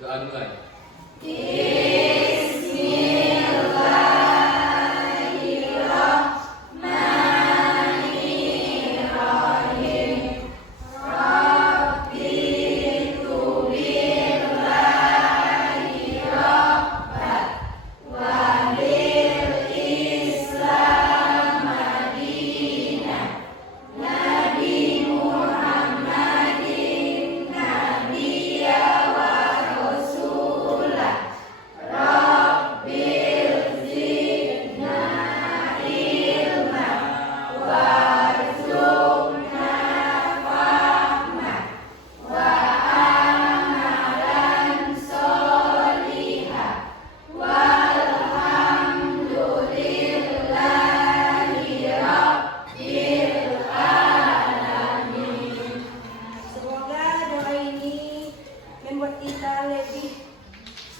Doa dimulai.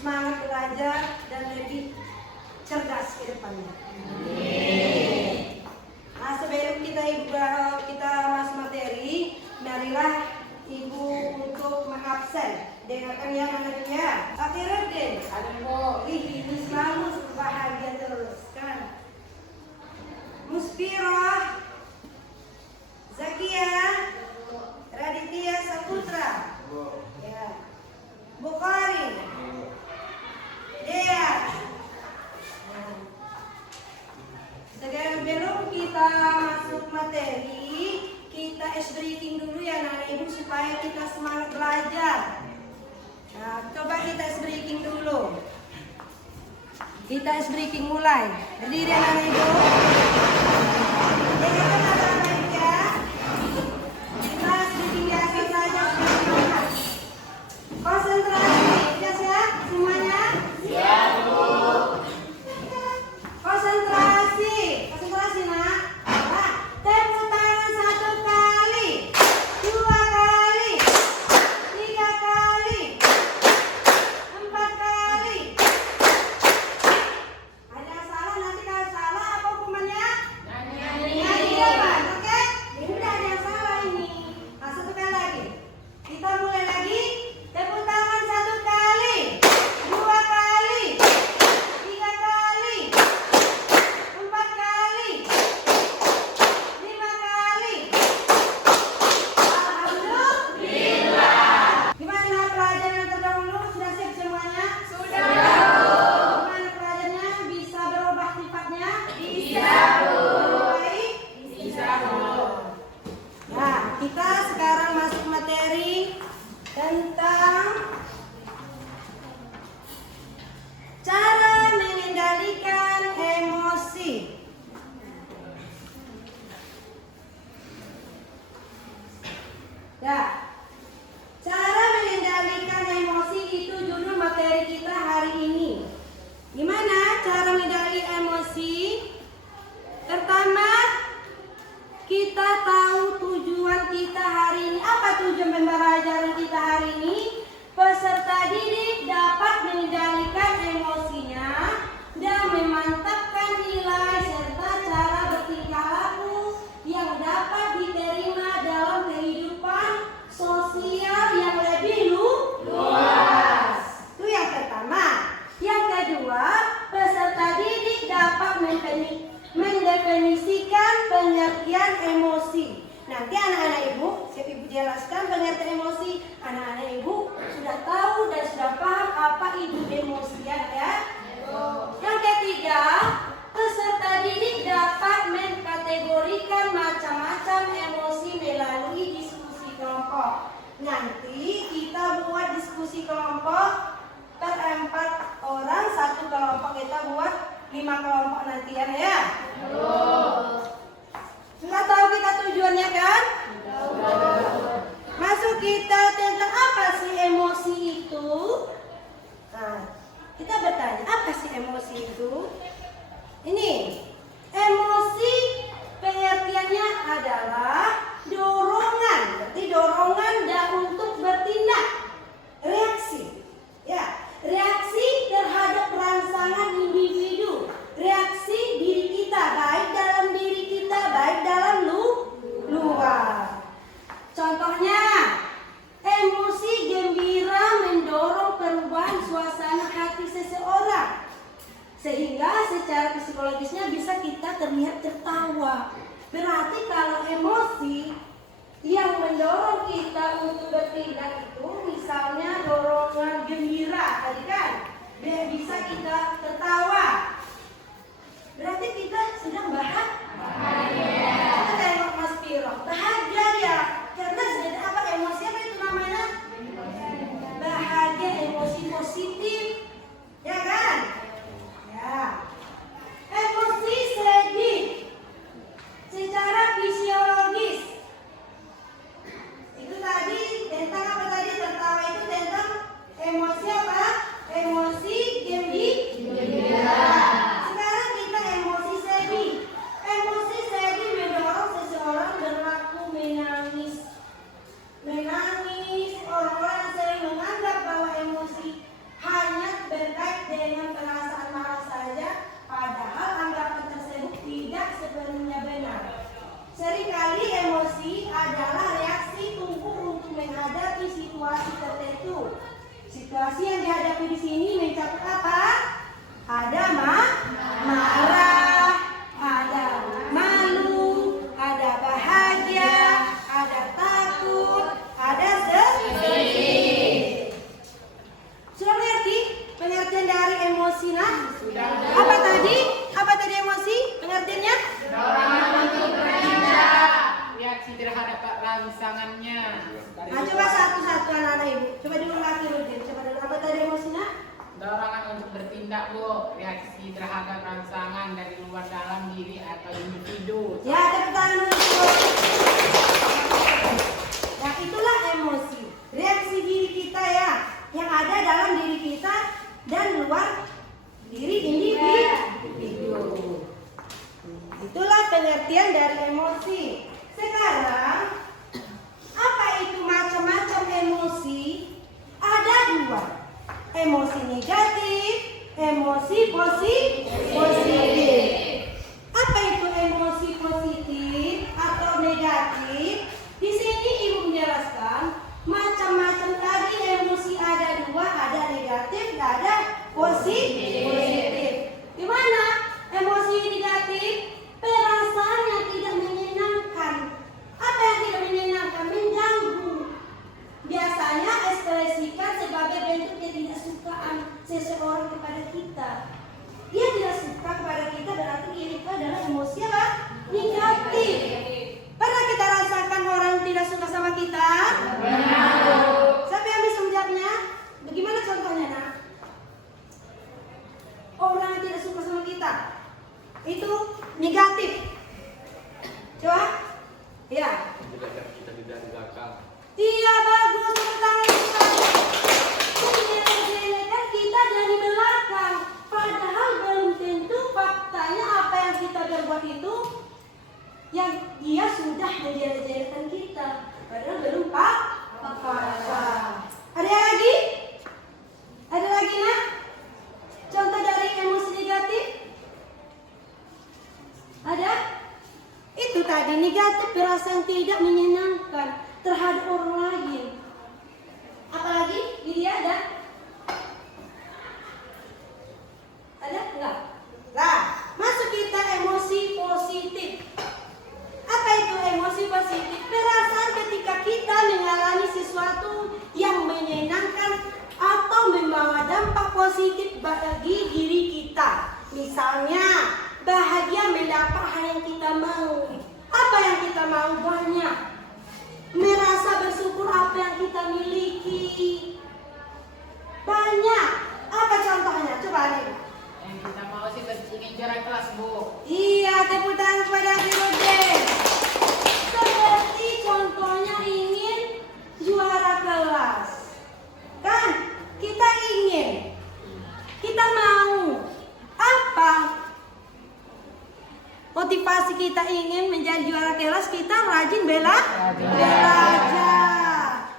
Semangat belajar dan lebih cerdas ke depannya. Nah, sebelum kita masuk materi, marilah Ibu untuk mengabsen. Dengarkan ya anaknya. Akhiruddin, ini selalu bahagia terus kan. Musfirah, Zakia, Raditya Saputra, ya. Bukhari, Dea. Sebelum kita masuk materi, kita ice breaking dulu ya anak ibu supaya kita semangat belajar. Nah, coba kita ice breaking dulu. Kita ice breaking mulai. Berdiri anak ibu. Dengarkan anak ibu ya. Kita ice breaking biasa saja. Konsentrasi, ya semuanya? Siap, Bu. Konsentrasi nak. Nah, tepuk tangan 1 kali, 2 kali, 3 kali, 4 kali. Ada yang salah, nanti kalau salah apa hukumannya? Nyanyi ya, Pak. Oke? Ini udah ada yang salah ini. Nah, 1 kali lagi. Kita mulai lagi. Tepuk tangan 1 kali, 2 kali, 3 kali, 4 kali, 5 kali. Alhamdulillah. Gimana pelajaran terdahulu? Sudah siap semuanya? Sudah. Gimana pelajarannya? Bisa berubah sifatnya? Bisa, Bu. Baik? Bisa, Bu. Nah, kita sekarang masuk materi tentang cara mengendalikan emosi. Ya, cara mengendalikan emosi itu judul materi kita hari ini. Gimana cara mengendalikan emosi? Pertama, kita tahu tujuan kita hari ini. Apa tujuan pembelajaran kita hari ini? Peserta didik dapat mengendalikan emosinya dan memantapkan nilai serta cara bertingkah laku yang dapat diterima dalam kehidupan sosial yang lebih luas. Itu yang pertama. Yang kedua, peserta didik dapat mendefinisikan pengertian emosi. Nanti anak-anak ibu, siap ibu jelaskan pengertian emosi. Anak-anak ibu sudah tahu dan sudah paham apa itu emosi ya. Yang ketiga, peserta didik dapat mengkategorikan macam-macam emosi melalui diskusi kelompok. Nanti kita buat diskusi kelompok per 4 orang, 1 kelompok kita buat 5 kelompok nantian ya. Sudah tahu kita tujuannya kan? Masuk kita tentang apa sih emosi itu? Nah, kita bertanya apa sih emosi itu? Ini emosi pengertiannya adalah dorongan, berarti dorongan untuk bertindak, reaksi, ya, reaksi terhadap rangsangan individu, reaksi diri kita, baik dalam diri kita, baik dalam luar. Contohnya, emosi gembira mendorong perubahan mendorong kita untuk bertindak itu, misalnya dorongan gembira tadi kan, bisa kita tertawa. Berarti kita sedang bahagia. Kita tengok Mas Piro, bahagia dia. Karena sedang apa, emosi apa itu namanya? Bahagia, emosi positif. Ya kan? Ya. Emosi sedih. Secara fisiologis. Itu tadi tentang apa tadi? Tertawa itu tentang emosi apa? Emosi gembira. Sekarang kita emosi sedih. Emosi sedih mendorong seseorang berlaku menangis. Menangis, orang-orang sering menganggap bahwa emosi hanya berkait dengan perasaan marah saja, padahal anggapan tersebut tidak sepenuhnya benar. Seringkali emosi adalah reaksi tubuh untuk menghadapi situasi tertentu. Situasi yang dihadapi di sini mencakup apa? Ada marah, ada malu, ada bahagia, ada takut, ada sedih. Sudah mengerti pengertian dari emosi nah? Apa tadi? Apa tadi emosi? Pengertiannya? Dorongan untuk bertindak, reaksi terhadap rangsangannya. Nah, coba satu-satu anak-anak ibu. Coba dulu kaki Rudin. Coba dulu apa tadi emosinya? Dorongan untuk bertindak, Bu, reaksi terhadap rangsangan dari luar dalam diri atau individu. Ya, tepuk tangan dulu. Nah, itulah emosi. Reaksi diri kita ya, yang ada dalam diri kita dan luar diri individu. Itulah pengertian dari emosi. Sekarang, apa itu macam-macam emosi? Ada dua. Emosi negatif, emosi positif. Apa itu emosi positif atau negatif? Di sini ibu menjelaskan macam-macam tadi emosi ada dua, ada negatif, ada positif. Di mana emosi negatif? Perasaan yang tidak menyenangkan. Apa yang tidak menyenangkan? Mengganggu. Biasanya ekspresikan sebagai bentuk ketidaksukaan seseorang kepada kita. Dia tidak suka kepada kita, berarti itu adalah emosi apa? Negatif. Pernah kita rasakan orang tidak suka sama kita? Benar. Siapa yang bisa menjawabnya? Bagaimana contohnya, nak? Orang yang tidak suka sama kita itu negatif. Coba? Ya. Kita tidak belakang. Iya, bagus, tepuk tangan kita. Menjelek-jelekan kita dari belakang. Padahal belum tentu faktanya apa yang kita berbuat itu yang dia sudah menjelek-jelekan kita. Padahal belum fakta. Ada yang lagi? Ada lagi, nak? Contoh dari emosi negatif? Ada? Itu tadi negatif, perasaan tidak menyenangkan terhadap orang lain. Apalagi? Ini ada? Ada? Enggak? Nah, masuk kita emosi positif. Apa itu emosi positif? Perasaan ketika kita mengalami sesuatu yang menyenangkan atau membawa dampak positif bagi diri kita. Misalnya, bahagia mendapat hal yang kita mau. Apa yang kita mau banyak. Merasa bersyukur apa yang kita miliki. Banyak. Apa contohnya? Coba nih. Yang kita mau sih ingin juara kelas, Bu. Iya, tepuk tangan kepada Firudin. Seperti contohnya ingin juara kelas. Kan? Kita ingin. Kita mau. Apa? Motivasi kita ingin menjadi juara kelas, kita rajin belajar.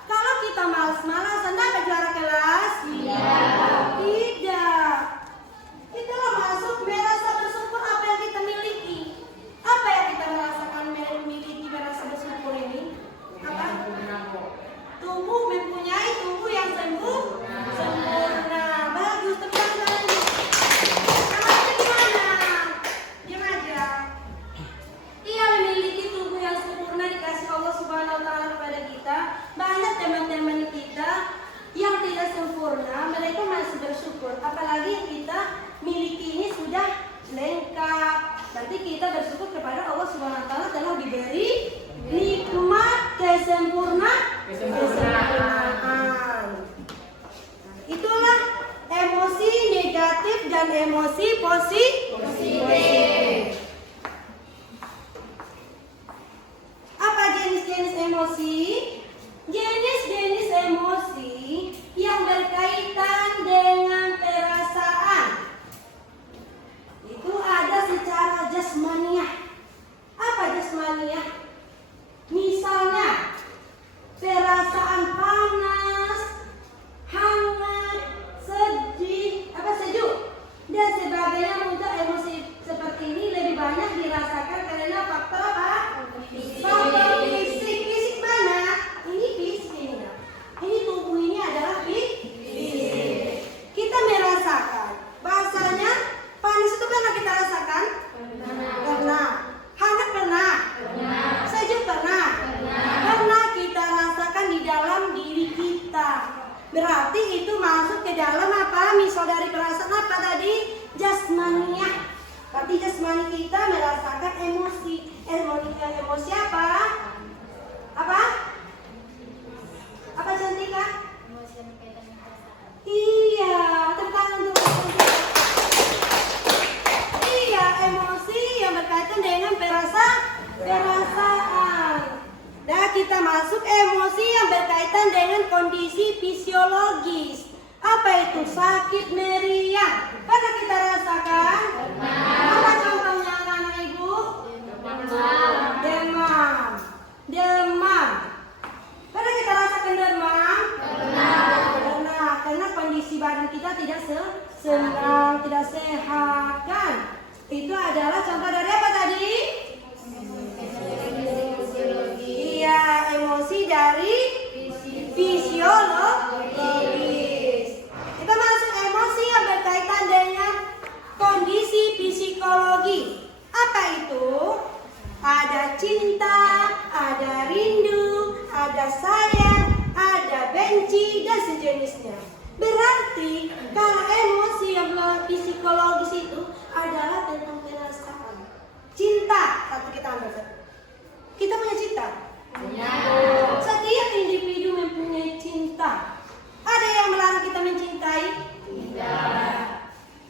Kalau kita malas-malasan, dapat juara kelas? Tidak. Itulah masuk merasa bersyukur apa yang kita miliki. Apa yang kita merasakan memiliki merasa bersyukur ini? Apa? Tubuh mempunyai tubuh yang sempurna. Bagus, tepat lagi. Namanya gimana? Diam aja. Ia memiliki tubuh yang sempurna dikasih Allah Subhanahu wa taala kepada kita. kita, banyak teman-teman kita yang tidak sempurna, mereka masih bersyukur. Apalagi yang kita miliki ini sudah lengkap. Berarti kita bersyukur kepada Allah Subhanahu wa taala telah diberi nikmat kesempurnaan. Itulah emosi negatif dan emosi positif. Apa jenis-jenis emosi? Jenis-jenis emosi yang berkaitan dengan perasaan. Itu ada secara jasmaniah. Apa jasmaniah? Misalnya perasaan panas, hangat, sedih, sejuk dan sebagainya. Untuk emosi seperti ini lebih banyak dirasakan karena faktor apa? Faktor fisik. Fisik mana? Ini fisik ini. Ini tubuh ini adalah fisik. Kita merasakan. Bahasanya panas itu pernah kita rasakan? Pernah. Hangat pernah? Sejuk pernah? Pernah kita rasakan di dalam diri kita. Berarti itu masuk ke dalam apa? Misal dari perasaan apa tadi? Jasmaniah. Berarti jasmani kita merasakan emosi. Emosi apa? Apa? Apa Cantika? Iya, tepuk tangan untuk iya, emosi yang berkaitan dengan perasaan. Dan kita masuk emosi yang berkaitan dengan kondisi fisiologis. Apa itu? Sakit meriang. Pernah kita rasakan? Apa contohnya anak-anak ibu? Demam. Pernah kita rasakan demam? Pernah. Karena kondisi badan kita tidak senang, tidak sehat, kan? Itu adalah contoh dari apa tadi? Iya, emosi dari fisiologis. Kita masuk emosi yang berkaitan dengan kondisi psikologi. Apa itu? Ada cinta, ada rindu, ada sayang, ada benci, dan sejenisnya. Berarti kalau emosi yang psikologis itu adalah tentang perasaan. Cinta, satu kita ambil satu. Kita punya cinta? Punya. Setiap individu mempunyai cinta. Ada yang melarang kita mencintai? Tidak.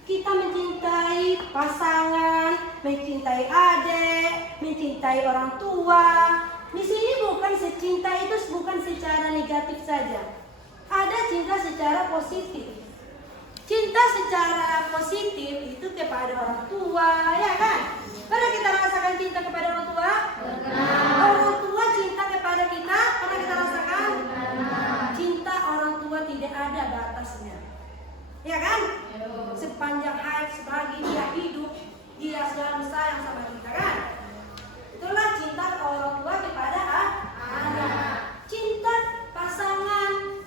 Kita mencintai pasangan, mencintai adik, mencintai orang tua. Di sini bukan cinta itu bukan secara negatif saja. Ada cinta secara positif. Cinta secara positif itu kepada orang tua, ya kan? Pernah kita rasakan cinta kepada orang tua? Pernah. Orang tua cinta kepada kita, pernah kita rasakan? Pernah. Cinta orang tua tidak ada batasnya, ya kan? Sepanjang hayat selagi dia hidup, dia selalu sayang sama kita, kan? Itulah cinta orang tua kepada anak. Cinta pasangan.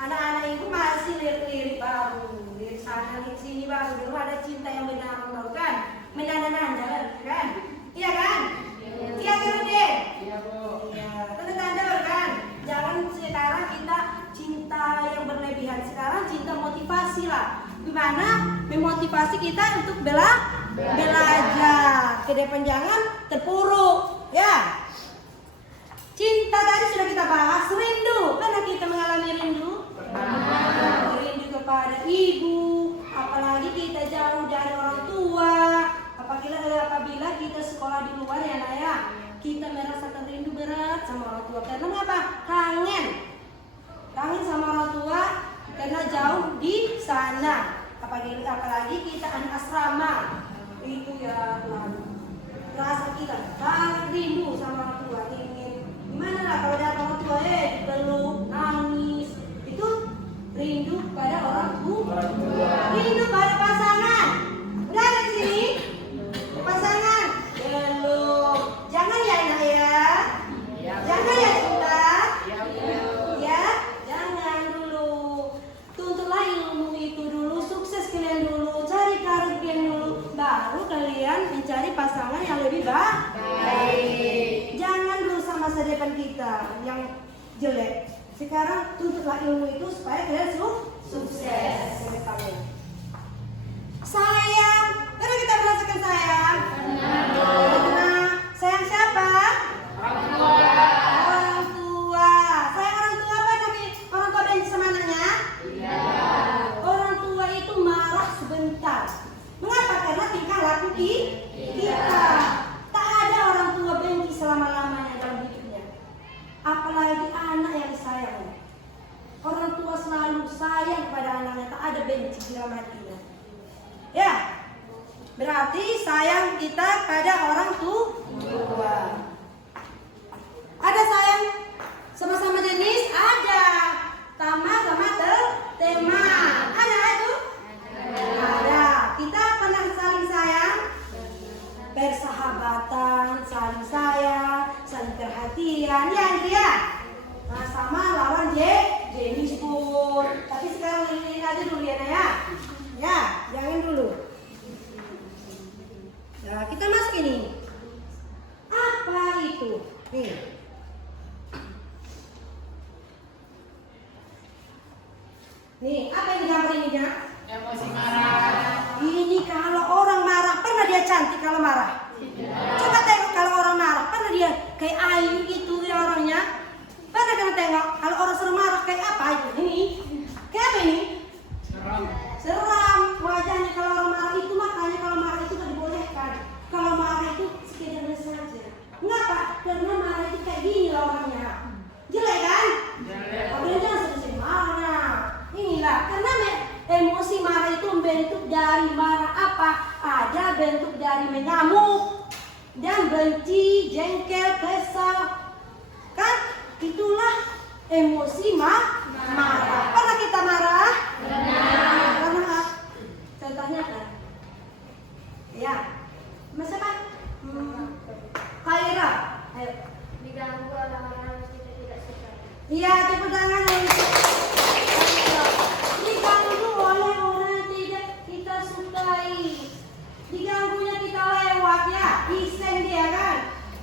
Anak-anak ibu masih lirik-lirik baru, lirik sana, lirik sini baru. Dulu ada cinta yang benar baru, kan? Menanda-nanda, kan? Iya kan? Iya kan, Dek? Iya, Bu. Iya, tanda-tanda, kan? Jangan sekarang kita cinta yang berlebihan. Sekarang cinta motivasi lah. Gimana memotivasi kita untuk belajar. Ke depan jangan terpuruk, ya. Cinta tadi sudah kita bahas. Rindu, pernah kita mengalami rindu? Rindu kepada ibu, apalagi kita jauh dari orang tua. Apabila kita sekolah di luar, ya Naya, kita merasakan rindu berat sama orang tua. Karena apa? Kangen sama orang tua karena jauh di sana. Apalagi kita anak asrama, itu ya Tuhan. Rasa kita sangat rindu sama orang tua. Ingin gimana lah kalau datang orang tua, dipeluk, nangis. Itu rindu pada orang tua. Rindu pada pasangan. Udah ada di sini? Pasangan? Belum. Jangan ya Nak ya. Jangan ya cinta. Ya, jangan dulu. Tuntutlah ilmu itu dulu, sukses kalian dulu, cari karir kalian dulu, baru kalian mencari pasangan yang lebih baik. jelek. Sekarang tuntutlah ilmu itu supaya kalian sukses. Sayang, pernah kita merasakan sayang? Pernah. Sayang siapa? Orang tua. Sayang orang tua apa tapi orang tua benci sama anaknya? Orang tua itu marah sebentar. Mengapa? Karena tingkah laku kita. Tak ada orang tua benci selama-lamanya dalam hidupnya. Apalagi anak yang disayang. Orang tua selalu sayang kepada anaknya, tak ada benci dalam hatinya. Ya, berarti sayang kita pada orang tua. Ada sayang sama-sama jenis? Ada. Tama sama tema. Ada itu? Ada. Kita pernah saling sayang? Persahabatan, saling sayang, saling perhatian. Ya. Nah, sama lawan jenis pun. Tapi sekarang ini aja dulu ya. Ya, jangan dulu. Nah, kita masuk ini. Apa itu? Nih. Nih, apa yang digambar ini, Nak? Emosi marah. Ini kalau orang marah, pernah dia cantik kalau marah? Coba tengok kalau orang marah, pernah dia kayak ayu gitu dia orangnya? Pernah kalian tengok kalau orang sedang marah kayak apa itu? Ini, kayak apa ini? Seram wajahnya kalau orang marah itu. Makanya kalau marah itu tak dibolehkan. Kalau marah itu sekedar saja. Mengapa? Karena marah itu kayak gini lah orangnya. Jelek kan? Tapi jangan sedih marah. Inilah karena emosi marah itu bentuk dari marah apa? Ada bentuk dari mengamuk dan benci, jengkel, kesal. Kan? Itulah emosi marah. Pernah kita marah? Karena contohnya kan? Ya, masa apa? Kaira. Ayo. Diganggu orang-orang yang kita tidak suka. Iya, tepuk tangan. Diganggu oleh orang yang tidak kita sukai. Diganggunya kita lewat ya, iseng dia kan?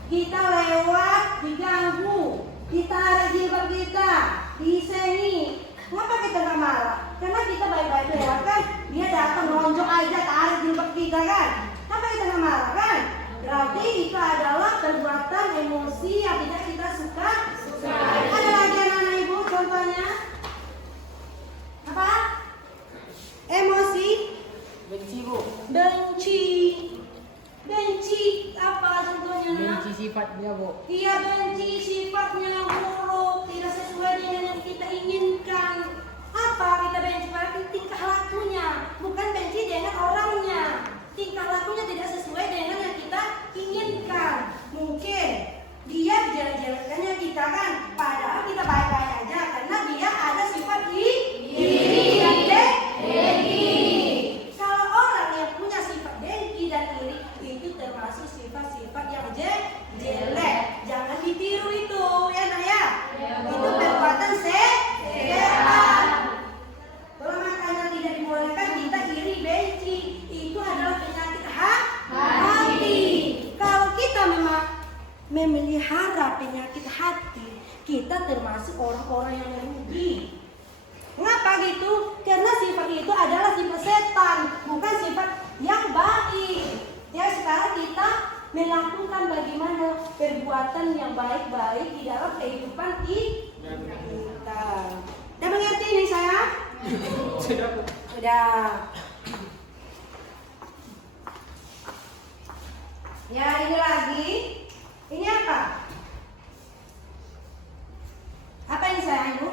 Kita lewat, diganggu. Ditarik jilbab kita, disengi. Kenapa kita gak marah? Karena kita baik-baik lewat kan? Dia datang lonjok aja tarik jilbab kita kan? Kenapa kita gak marah kan? Berarti itu adalah perbuatan emosi yang tidak kita suka. Ada lagi anak-anak ibu contohnya? Apa? Emosi? Benci, Bu. Benci apa contohnya? Benci sifatnya, Bu. Iya, benci sifatnya buruk, tidak sesuai dengan yang kita inginkan. Apa kita benci? Pada tingkah lakunya, bukan benci dengan orangnya. Tingkah lakunya tidak sesuai dengan yang kita inginkan. Mungkin dia jelek-jelekannya kita kan, padahal kita baik-baik aja karena dia ada sifat iri dan dengki. Kalau orang yang punya sifat dengki dan iri itu termasuk sifat-sifat yang jelek. Jangan ditiru itu, ya Nak ya. Itu perbuatan setan. Kalau makanya tidak dibolehkan kita iri benci. Itu adalah penyakit hati. Kalau kita memang memelihara penyakit hati, kita termasuk orang-orang yang rugi. Mengapa gitu? Karena sifat itu adalah sifat setan, bukan sifat yang baik. Ya, sekarang kita melakukan bagaimana perbuatan yang baik-baik di dalam kehidupan kita. Udah mengerti ini saya? Sudah. Ya, ini lagi. Ini apa? Apa ini saya Ibu?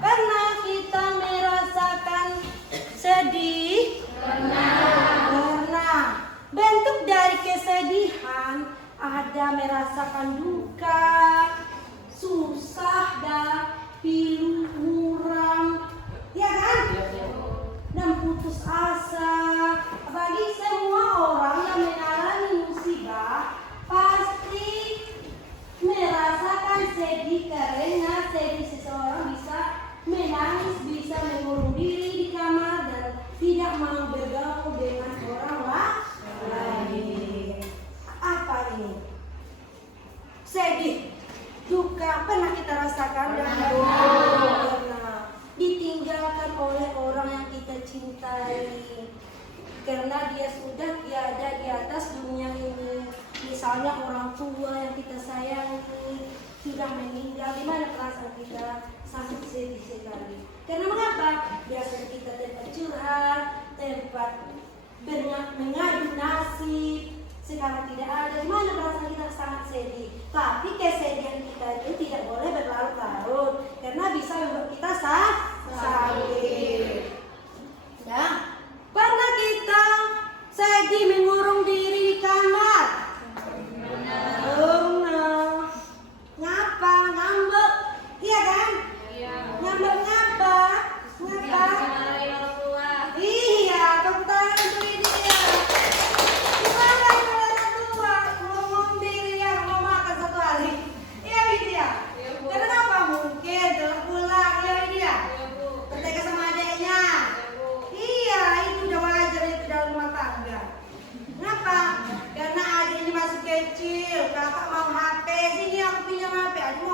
Pernah kita merasakan sedih? Pernah. Bentuk dari kesedihan ada merasakan duka, susah dan pilu muram, ya kan? Dan putus asa. Bagi semua orang yang mengalami musibah pasti merasakan sedih karena sedih seseorang bisa menangis, bisa mengurung diri di kamar dan tidak mau bergaul dengan orang lain. Apa ini? Sedih, duka. duka pernah kita rasakan dan pernah ditinggalkan oleh orang yang kita cintai karena dia sudah tiada di atas dunia ini. Misalnya orang tua yang kita sayangi sudah meninggal, di mana perasaan kita sangat sedih sekali. Karena mengapa? Biasanya kita tempat curhat, tempat mengadu nasib, sekarang tidak ada. Di mana perasaan kita sangat sedih. Tapi kesedihan kita itu tidak boleh berlarut-larut karena bisa membuat kita sakit. Ya, pernah kita sedih mengurung diri di kamar. Ngapa? Ngambek. Iya kan? Ngambek ngapa? Iya, tepuk tangan untuk dia. Gimana kalau orang tua ngomong diri yang mau makan satu hari? Iya Widya. Kenapa mungkin telah pulang? Iya Widya. Bertega sama adiknya. Iya, itu udah wajar itu dalam rumah tangga. Kenapa? Karena adiknya masih kecil. Kakak mau HP, sini aku pinjam HP. Adik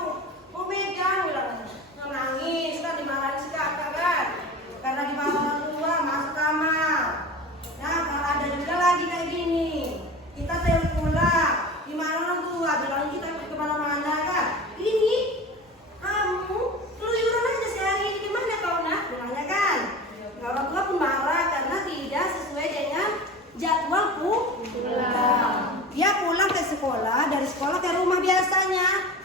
mau megang, bilang nangis kan dimarahin si kakak kan. Karena dibawa orang tua masuk kamar. Nah, kalau ada juga lagi kayak gini, kita telepon pulang. Di mana orang tua bilang kita kemana-mana kan? Ini kamu keluyuran aja sehari ini, gimana kau nak? Bilangnya kan? Nah, orang tua pun marah karena tidak sesuai dengan jadwal pulang. Dia pulang ke sekolah, dari sekolah ke rumah biasanya.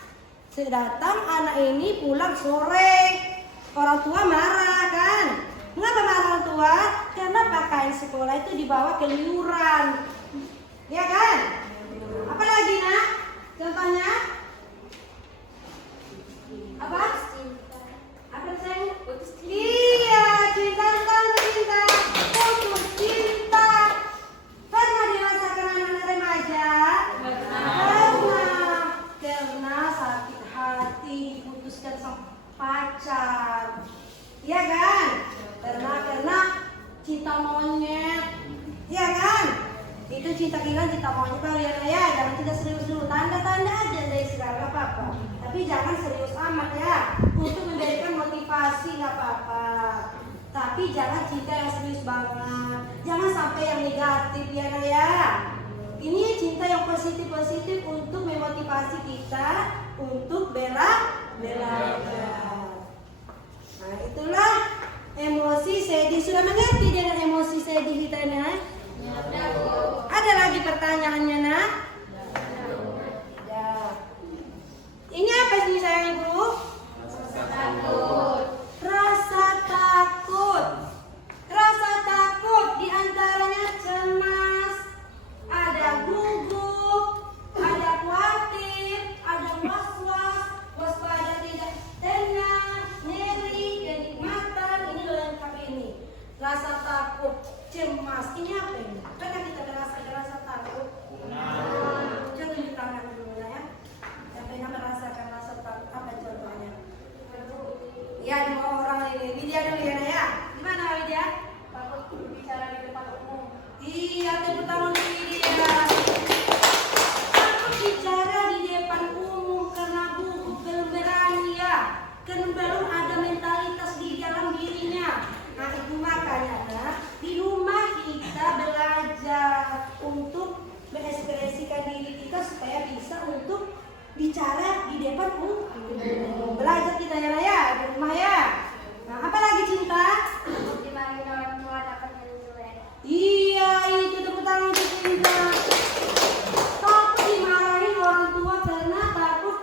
Sedangkan anak ini pulang sore. Orang tua marah kan? Mengapa marah orang tua? Karena pakaian sekolah itu dibawa keluyuran. Ya kan? Apa lagi nak? Contohnya? Apa? Apa sayang? Iya, cinta. Putus cinta. Pernah dirasakan anak remaja? Pernah. Karena sakit hati diputuskan sama pacar. Iya kan? Karena cinta monyet. Iya kan? Itu cinta gila, cinta monyet baru ya. Jangan cinta serius dulu. Tanda-tanda aja dari sekarang apa-apa. Tapi jangan serius amat ya. Untuk memberikan motivasi nggak apa-apa. Tapi jangan cinta yang serius banget. Jangan sampai yang negatif ya. Ini cinta yang positif untuk memotivasi kita untuk bela. Nah, itulah emosi sedih. Sudah mengerti dengan emosi sedih kita nak? Ada lagi pertanyaannya nak? Ya. Ini apa sih sayang ibu? Rasa takut. Rasa takut diantaranya cemas, ada gugup, ada khawatir, ada was-was, waspada tidak tenang, nyeri, kenikmatan. Ini lengkap ini. Rasa takut, cemas. Ini apa ini? Pernah kita rasa takut? Coba tunjuk tangan dulu ya. Yang pernah merasakan rasa takut apa contohnya? Ya, dua orang ini. Widya dulu ya. Gimana Widya? Takut bicara di depan umum. Iya, tepuk tangan untuk Widya. Takut bicara di depan umum karena gugup, belum berani ya. Karena belum ada mentalitas di dalam dirinya. Nah, itu makanya di rumah kita belajar untuk mengekspresikan diri kita supaya bisa untuk bicara di depan umum. Belajar kita ya di rumah ya. Nah, apa lagi cinta? Dimarahin orang tua dapat nilai jelek. Iya, itu tepuk tangan untuk cinta. Takut dimarahin orang tua karena takut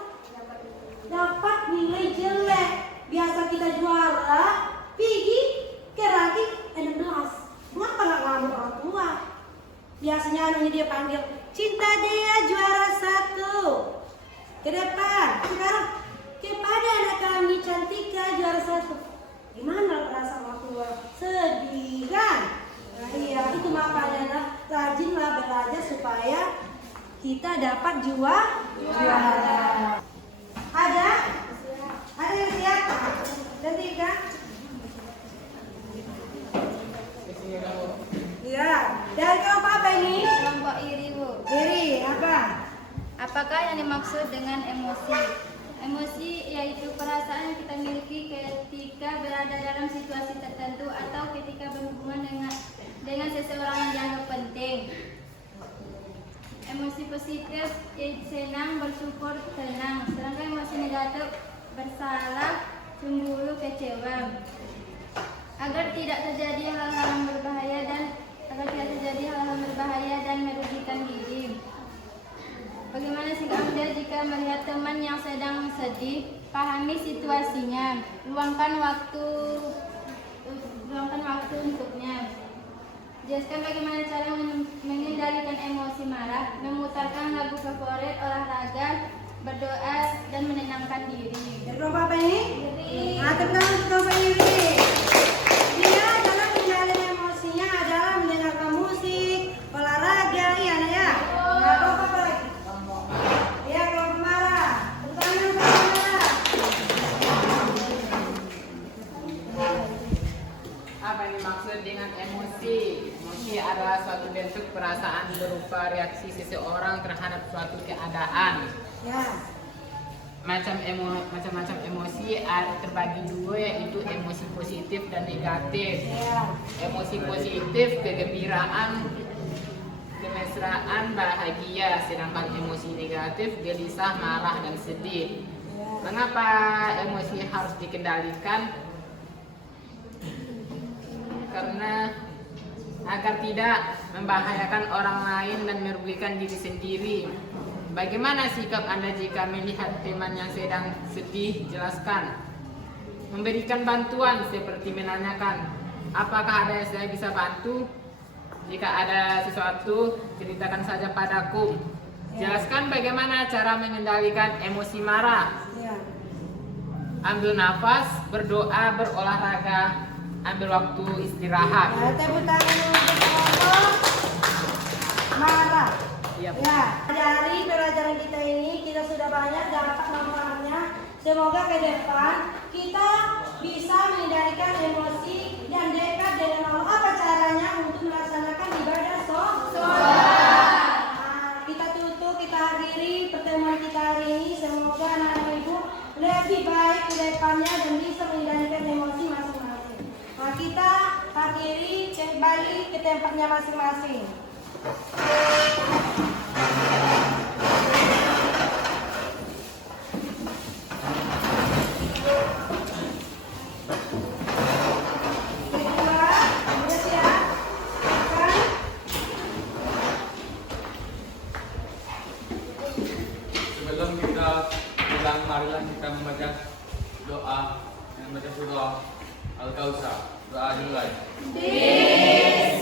dapat nilai jelek. Biasa kita juara, pergi ke ranking 16. Mengapa nggak ngambil orang tua? Biasanya anaknya dia panggil, cinta dia juara 1. Ke depan, sekarang kepada anak kami Cantika juara 1. Gimana perasaan orang tua? Sedih kan? Nah, iya, itu makanya rajinlah belajar supaya kita dapat juara. Ada? Ada yang siap? Cantika? Iya. Dari kelompok apa ini? Kelompok iri, Bu. Iri, apa? Apakah yang dimaksud dengan emosi? Emosi yaitu perasaan yang kita miliki ketika berada dalam situasi tertentu atau ketika berhubungan dengan seseorang yang dianggap penting. Emosi positif yaitu senang, bersyukur, tenang. Sedangkan emosi negatif bersalah, cemburu, kecewa. Agar tidak terjadi hal-hal yang berbahaya dan merugikan diri. Bagaimana sikap Anda jika melihat teman yang sedang sedih? Pahami situasinya, luangkan waktu untuknya. Jelaskan bagaimana cara mengendalikan emosi marah, memutarkan lagu favorit, olahraga, berdoa, dan menenangkan diri. Dari kelompok apa ini? Nah, tepuk tangan untuk kelompok ini. Dia dalam menjalani emosinya adalah mendengarkan musik, olahraga, iya anak ya. Nah, kelompok apa lagi? Iya, kelompok marah. Tepuk tangan untuk kelompok marah. Apa yang dimaksud dengan emosi? Emosi adalah suatu bentuk perasaan berupa reaksi seseorang terhadap suatu keadaan. Ya. Macam-macam emosi terbagi dua, yaitu emosi positif dan negatif. Ya. Emosi positif kegembiraan, kemesraan, bahagia, sedangkan emosi negatif gelisah, marah, dan sedih. Mengapa emosi harus dikendalikan? Karena agar tidak membahayakan orang lain dan merugikan diri sendiri. Bagaimana sikap Anda jika melihat teman yang sedang sedih? Jelaskan. Memberikan bantuan seperti menanyakan, apakah ada yang saya bisa bantu? Jika ada sesuatu, ceritakan saja padaku. Jelaskan bagaimana cara mengendalikan emosi marah. Ya. Ambil nafas, berdoa, berolahraga, ambil waktu istirahat. Nah, tepuk tangan untuk kelompok marah. Iya, Bu. Ya, dari pelajaran kita ini kita sudah banyak dapat manfaatnya. Semoga ke depan kita bisa mengendalikan emosi dan dekat dengan Allah. Apa caranya untuk melaksanakan ibadah sholat? Nah, kita tutup, kita akhiri pertemuan kita hari ini. Semoga anak-anak ibu lebih baik ke depannya dan bisa mengendalikan emosi masing-masing. Nah, kita akhiri, kembali ke tempatnya masing-masing. Sebelum kita pulang, marilah kita membaca doa yang membaca surah Al-Kautsar. Doa dimulai. Bismillah.